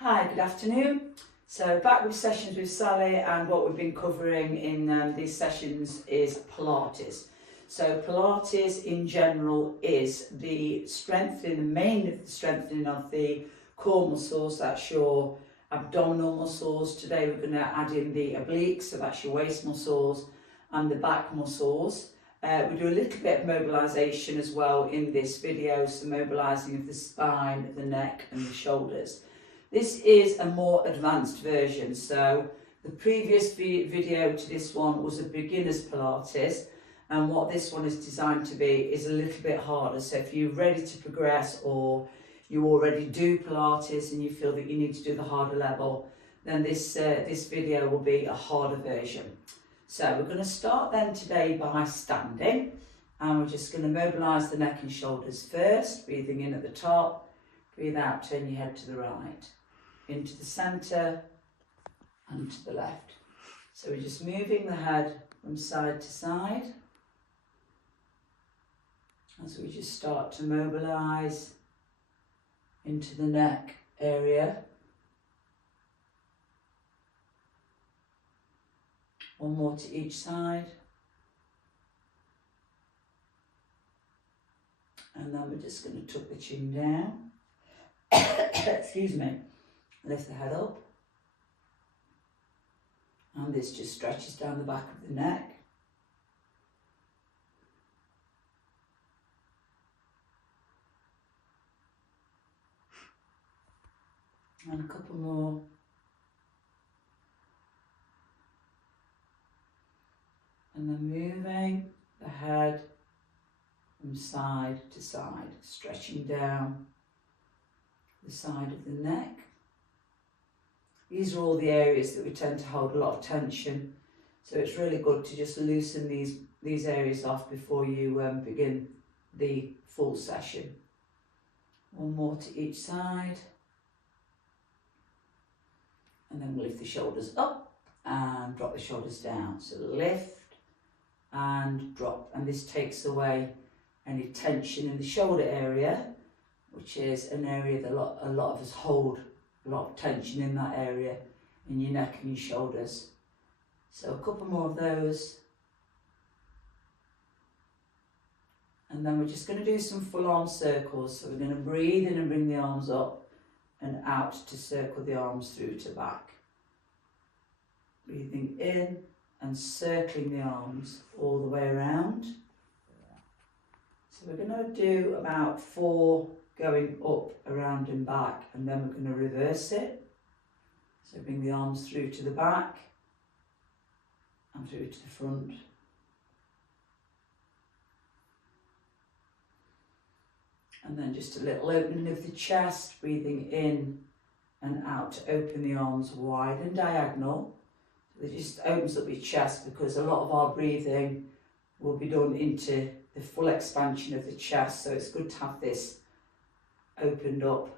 Hi, good afternoon. So back with Sessions with Sally, and what we've been covering in these sessions is Pilates. So Pilates in general is the main strengthening of the core muscles. That's your abdominal muscles. Today we're going to add in the obliques, so that's your waist muscles, and the back muscles. We do a little bit of mobilisation as well in this video, so mobilising of the spine, the neck and the shoulders. This is a more advanced version, so the previous video to this one was a beginner's Pilates, and what this one is designed to be is a little bit harder. So if you're ready to progress, or you already do Pilates and you feel that you need to do the harder level, then this video will be a harder version. So we're going to start then today by standing, and we're just going to mobilise the neck and shoulders first, breathing in at the top, breathe out, turn your head to the right, into the centre and to the left. So we're just moving the head from side to side as we just start to mobilise into the neck area. One more to each side. And then we're just going to tuck the chin down. Excuse me. Lift the head up. And this just stretches down the back of the neck. And a couple more. And then moving the head from side to side, stretching down the side of the neck. These are all the areas that we tend to hold a lot of tension, so it's really good to just loosen these areas off before you begin the full session. One more to each side, and then we'll lift the shoulders up and drop the shoulders down. So lift and drop, and this takes away any tension in the shoulder area, which is an area that a lot of us hold a lot of tension in that area, in your neck and your shoulders. So a couple more of those, and then we're just going to do some full arm circles. So we're going to breathe in and bring the arms up and out to circle the arms through to back. Breathing in and circling the arms all the way around. So we're going to do about 4 going up, around and back, and then we're going to reverse it. So bring the arms through to the back and through to the front. And then just a little opening of the chest, breathing in and out to open the arms wide and diagonal. So it just opens up your chest, because a lot of our breathing will be done into the full expansion of the chest, so it's good to have this opened up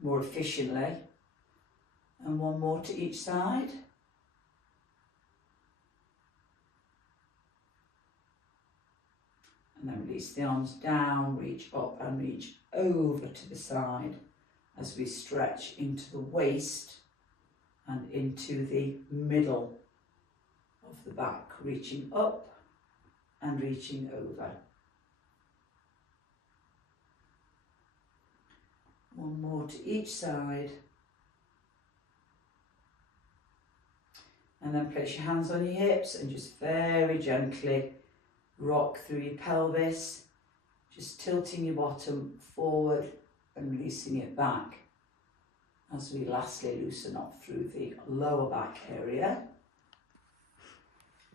more efficiently. And one more to each side. And then release the arms down, reach up and reach over to the side as we stretch into the waist and into the middle of the back, reaching up and reaching over. One more to each side. And then place your hands on your hips and just very gently rock through your pelvis, just tilting your bottom forward and releasing it back as we lastly loosen up through the lower back area.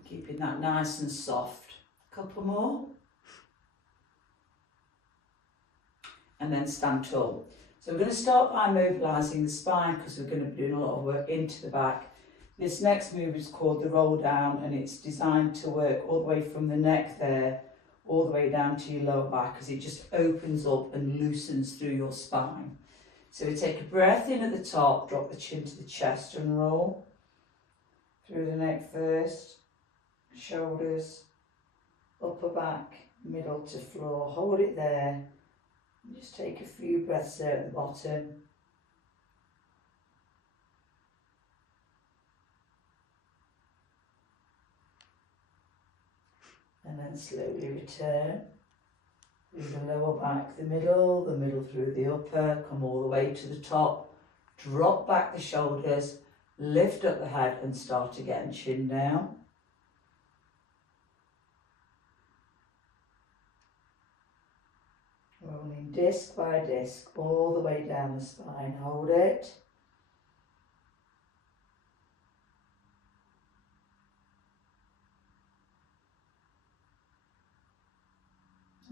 Keeping that nice and soft. Couple more. And then stand tall. So we're going to start by mobilising the spine, because we're going to be doing a lot of work into the back. This next move is called the roll down, and it's designed to work all the way from the neck there, all the way down to your lower back, as it just opens up and loosens through your spine. So we take a breath in at the top, drop the chin to the chest and roll. Through the neck first, shoulders, upper back, middle to floor. Hold it there. Just take a few breaths there at the bottom. and then slowly return through the lower back, the middle through the upper, come all the way to the top, drop back the shoulders, lift up the head and start again, chin down. Rolling disc by disc all the way down the spine, hold it.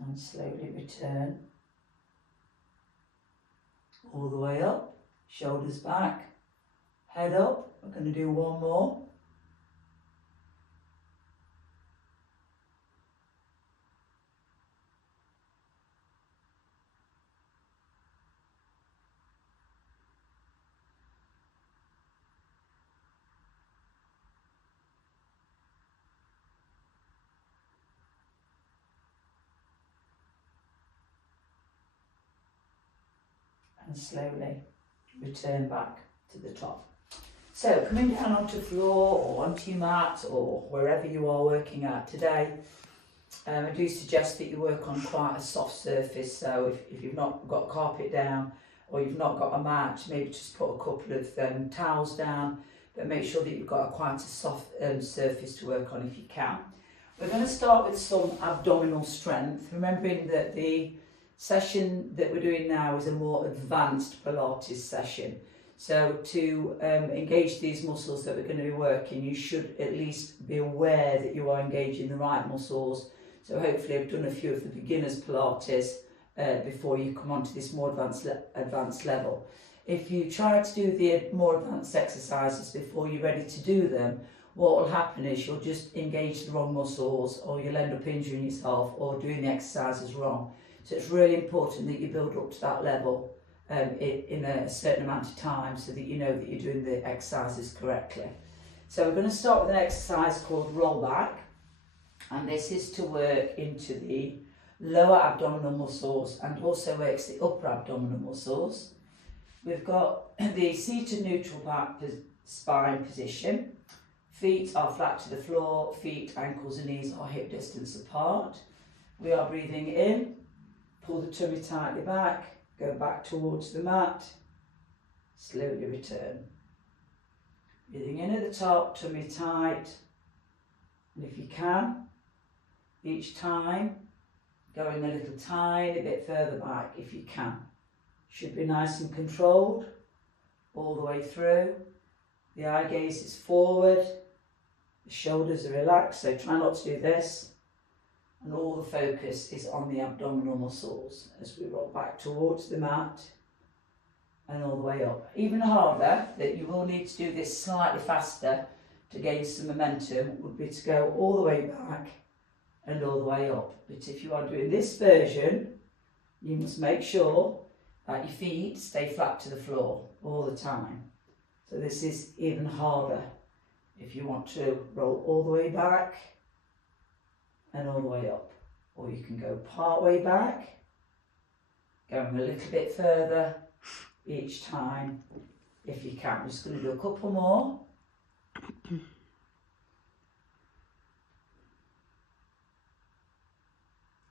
And slowly return all the way up, shoulders back, head up. We're going to do one more. And slowly return back to the top. So coming down onto the floor or onto your mat or wherever you are working at today, I do suggest that you work on quite a soft surface. So if you've not got carpet down or you've not got a mat, maybe just put a couple of towels down, but make sure that you've got quite a soft surface to work on if you can. We're going to start with some abdominal strength, remembering that the session that we're doing now is a more advanced Pilates session. So to engage these muscles that we're going to be working, you should at least be aware that you are engaging the right muscles. So hopefully I've done a few of the beginners Pilates before you come on to this more advanced level. If you try to do the more advanced exercises before you're ready to do them, what will happen is you'll just engage the wrong muscles, or you'll end up injuring yourself or doing the exercises wrong. So it's really important that you build up to that level in a certain amount of time so that you know that you're doing the exercises correctly. So we're going to start with an exercise called roll back, and this is to work into the lower abdominal muscles and also works the upper abdominal muscles. We've got the seated neutral back spine position. Feet are flat to the floor, feet, ankles and knees are hip distance apart. We are breathing in. Pull the tummy tightly back, go back towards the mat, slowly return. Breathing in at the top, tummy tight, and if you can, each time, going a little tiny bit further back if you can. Should be nice and controlled, all the way through. The eye gaze is forward, the shoulders are relaxed, so try not to do this. And all the focus is on the abdominal muscles as we roll back towards the mat and all the way up. Even harder, that you will need to do this slightly faster to gain some momentum, would be to go all the way back and all the way up. But if you are doing this version, you must make sure that your feet stay flat to the floor all the time. So this is even harder if you want to roll all the way back and all the way up, or you can go part way back, going a little bit further each time if you can. I'm just going to do a couple more.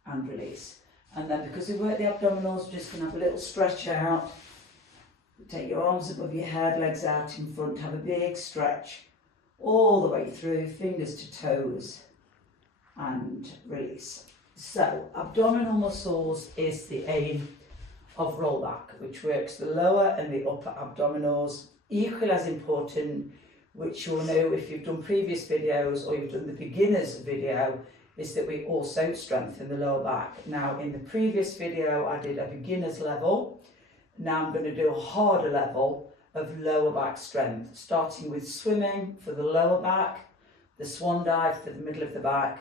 And release. And then because we work the abdominals, we're just going to have a little stretch out. Take your arms above your head, legs out in front, have a big stretch all the way through, fingers to toes. And release. So abdominal muscles is the aim of rollback, which works the lower and the upper abdominals. Equally as important, which you'll know if you've done previous videos or you've done the beginners video, is that we also strengthen the lower back. Now in the previous video I did a beginner's level. Now I'm going to do a harder level of lower back strength, starting with swimming for the lower back, the swan dive for the middle of the back,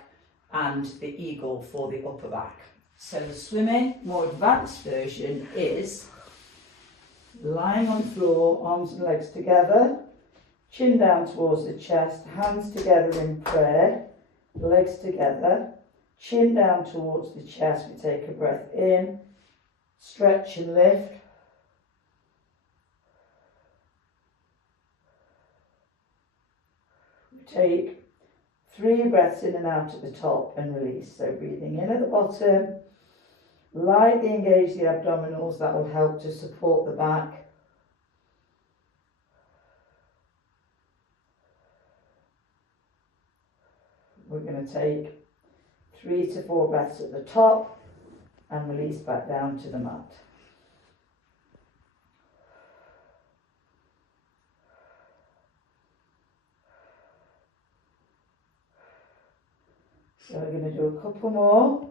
and the eagle for the upper back. So the swimming, more advanced version is lying on the floor, arms and legs together, chin down towards the chest, hands together in prayer, legs together, chin down towards the chest. We take a breath in, stretch and lift. We take 3 breaths in and out at the top and release. So breathing in at the bottom, lightly engage the abdominals, that will help to support the back. We're going to take 3 to 4 breaths at the top and release back down to the mat. So we're going to do a couple more.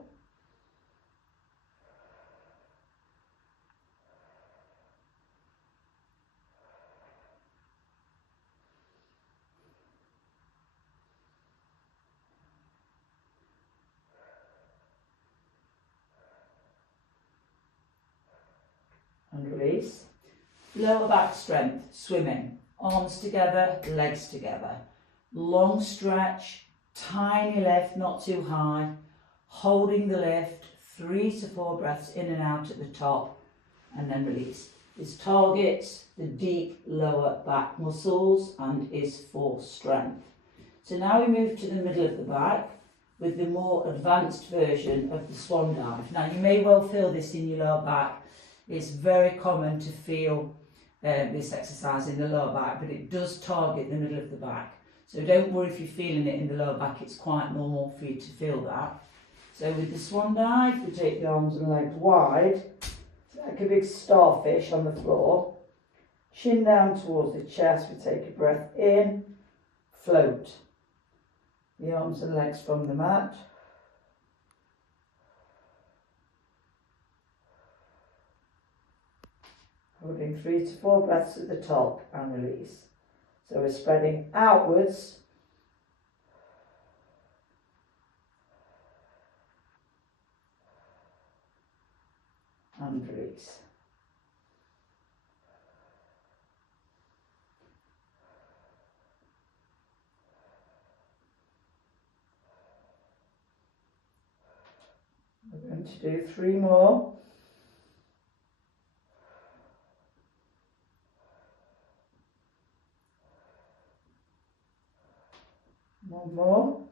And release. Lower back strength, swimming. Arms together, legs together. Long stretch, tiny lift, not too high. Holding the lift, 3 to 4 breaths in and out at the top, and then release. This targets the deep lower back muscles and is for strength. So now we move to the middle of the back with the more advanced version of the swan dive. Now you may well feel this in your lower back. It's very common to feel this exercise in the lower back, but it does target the middle of the back. So don't worry if you're feeling it in the lower back, it's quite normal for you to feel that. So with the swan dive, we take the arms and legs wide, like a big starfish on the floor. Chin down towards the chest, we take a breath in, float. The arms and legs from the mat. Holding 3 to 4 breaths at the top and release. So we're spreading outwards. And release. We're going to do 3 more. One more.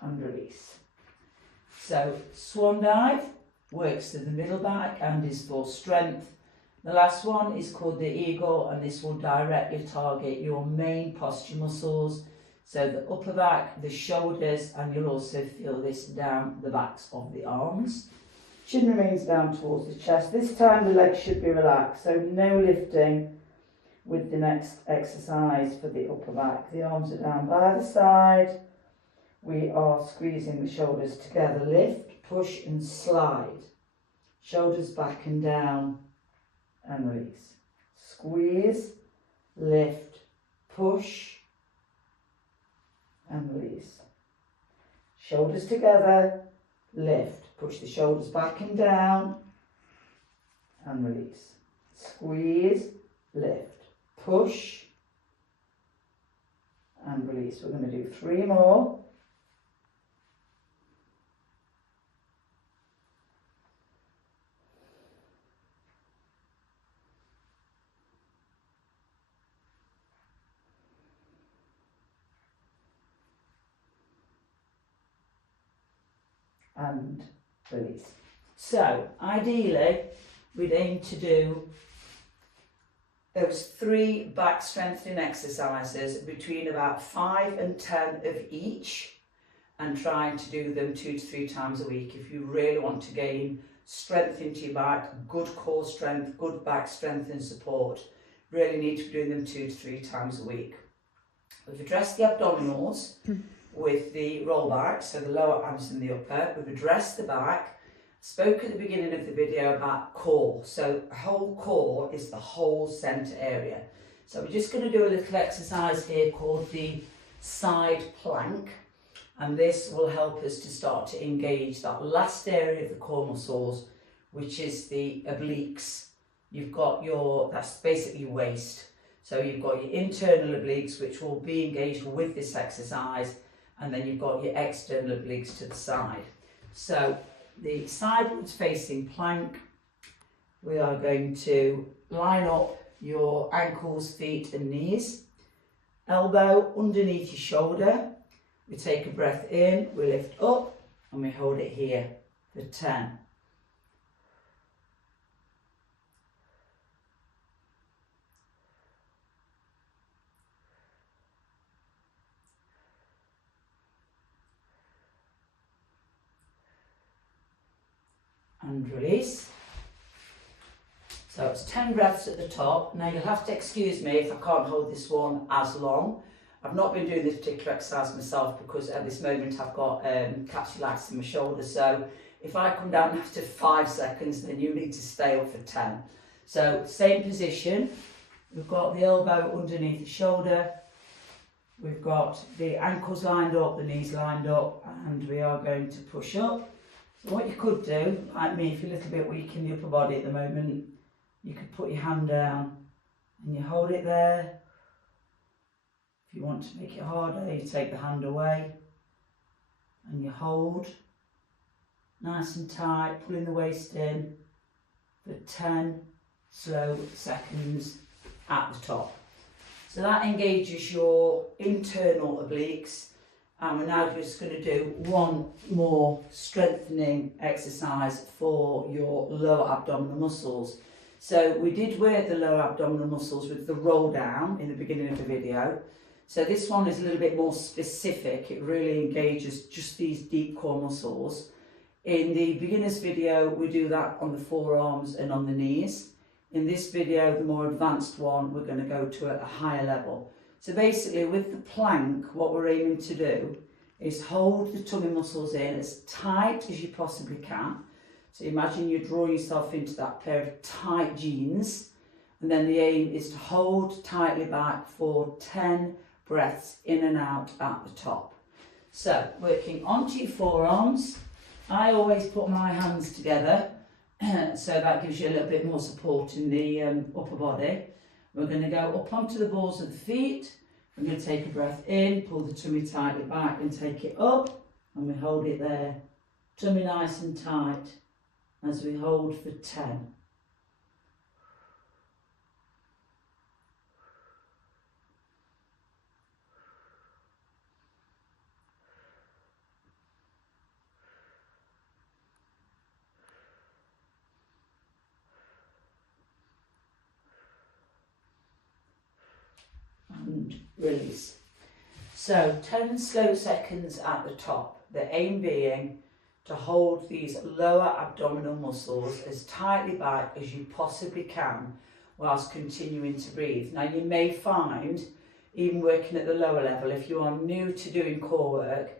And release. So swan dive works to the middle back and is for strength. The last one is called the eagle, and this will directly target your main posture muscles. So the upper back, the shoulders, and you'll also feel this down the backs of the arms. Chin remains down towards the chest. This time the legs should be relaxed, so no lifting with the next exercise for the upper back. The arms are down by the side. We are squeezing the shoulders together. Lift, push and slide. Shoulders back and down and release. Squeeze, lift, push and release. Shoulders together, lift. Push the shoulders back and down and release. Squeeze, lift, push and release. We're going to do 3 more. And release. So ideally we'd aim to do those 3 back strengthening exercises between about 5 and 10 of each, and trying to do them 2 to 3 times a week if you really want to gain strength into your back, good core strength, good back strength and support. Really need to be doing them 2 to 3 times a week. We've addressed the abdominals with the roll back, so the lower abs and the upper. We've addressed the back. Spoke at the beginning of the video about core. So whole core is the whole centre area. So we're just going to do a little exercise here called the side plank, and this will help us to start to engage that last area of the core muscles, which is the obliques. You've got that's basically your waist. So you've got your internal obliques, which will be engaged with this exercise, and then you've got your external obliques to the side. So the sidewards facing plank, we are going to line up your ankles, feet and knees. Elbow underneath your shoulder. We take a breath in, we lift up and we hold it here for 10. And release. So it's 10 breaths at the top. Now you'll have to excuse me if I can't hold this one as long. I've not been doing this particular exercise myself because at this moment I've got capsulitis in my shoulder. So if I come down after 5 seconds, then you need to stay up for 10. So same position. We've got the elbow underneath the shoulder. We've got the ankles lined up, the knees lined up, and we are going to push up. So what you could do, like me, if you're a little bit weak in the upper body at the moment, you could put your hand down and you hold it there. If you want to make it harder, you take the hand away and you hold nice and tight, pulling the waist in for 10 slow seconds at the top. So that engages your internal obliques, and we're now just going to do one more strengthening exercise for your lower abdominal muscles. So we did work the lower abdominal muscles with the roll down in the beginning of the video. So this one is a little bit more specific. It really engages just these deep core muscles. In the beginner's video, we do that on the forearms and on the knees. In this video, the more advanced one, we're going to go to a higher level. So basically with the plank, what we're aiming to do is hold the tummy muscles in as tight as you possibly can. So imagine you draw yourself into that pair of tight jeans, and then the aim is to hold tightly back for 10 breaths in and out at the top. So working onto your forearms, I always put my hands together so that gives you a little bit more support in the upper body. We're going to go up onto the balls of the feet. We're going to take a breath in, pull the tummy tightly back and take it up, and we hold it there. Tummy nice and tight as we hold for 10. And release. So 10 slow seconds at the top. The aim being to hold these lower abdominal muscles as tightly back as you possibly can whilst continuing to breathe. Now you may find, even working at the lower level, if you are new to doing core work,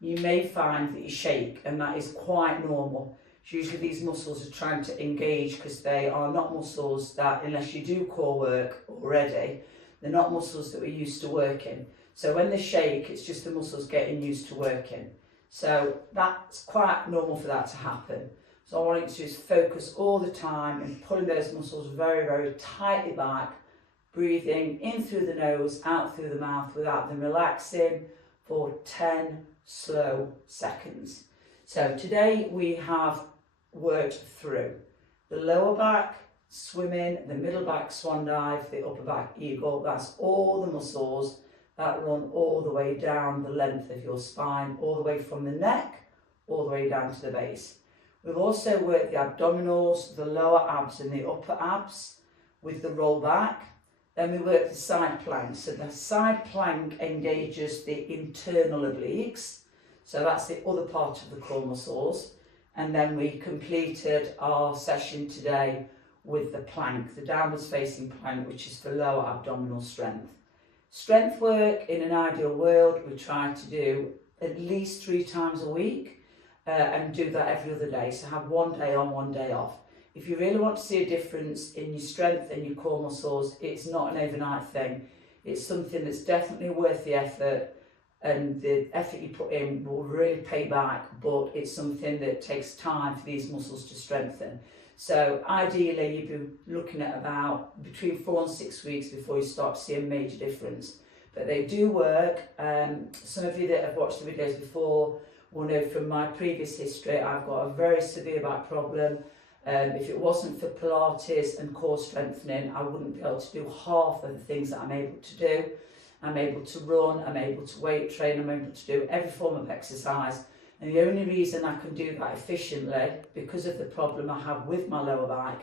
you may find that you shake, and that is quite normal. Usually these muscles are trying to engage because they are not muscles that, unless you do core work already, they're not muscles that we're used to working. So when they shake, it's just the muscles getting used to working. So that's quite normal for that to happen. So I want you to just focus all the time and pulling those muscles very, very tightly back, breathing in through the nose, out through the mouth without them relaxing for 10 slow seconds. So today we have worked through the lower back, swimming, the middle back swan dive, the upper back eagle. That's all the muscles that run all the way down the length of your spine, all the way from the neck, all the way down to the base. We've also worked the abdominals, the lower abs and the upper abs with the roll back. Then we work the side plank. So the side plank engages the internal obliques. So that's the other part of the core muscles. And then we completed our session today with the plank, the downwards facing plank, which is for lower abdominal strength. Strength work in an ideal world, we try to do at least 3 times a week and do that every other day. So have one day on, one day off. If you really want to see a difference in your strength and your core muscles, it's not an overnight thing. It's something that's definitely worth the effort, and the effort you put in will really pay back, but it's something that takes time for these muscles to strengthen. So ideally you'd be looking at about between 4 and 6 weeks before you start to see a major difference. But they do work. Some of you that have watched the videos before will know from my previous history, I've got a very severe back problem. If it wasn't for Pilates and core strengthening, I wouldn't be able to do half of the things that I'm able to do. I'm able to run, I'm able to weight train, I'm able to do every form of exercise. And the only reason I can do that efficiently, because of the problem I have with my lower back,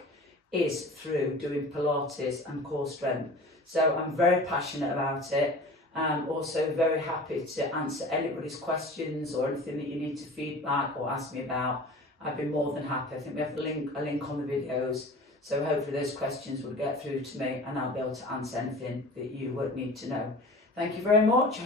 is through doing Pilates and core strength. So I'm very passionate about it. I'm also very happy to answer anybody's questions or anything that you need to feedback or ask me about. I'd be more than happy. I think we have a link on the videos, so hopefully those questions will get through to me and I'll be able to answer anything that you would need to know. Thank you very much.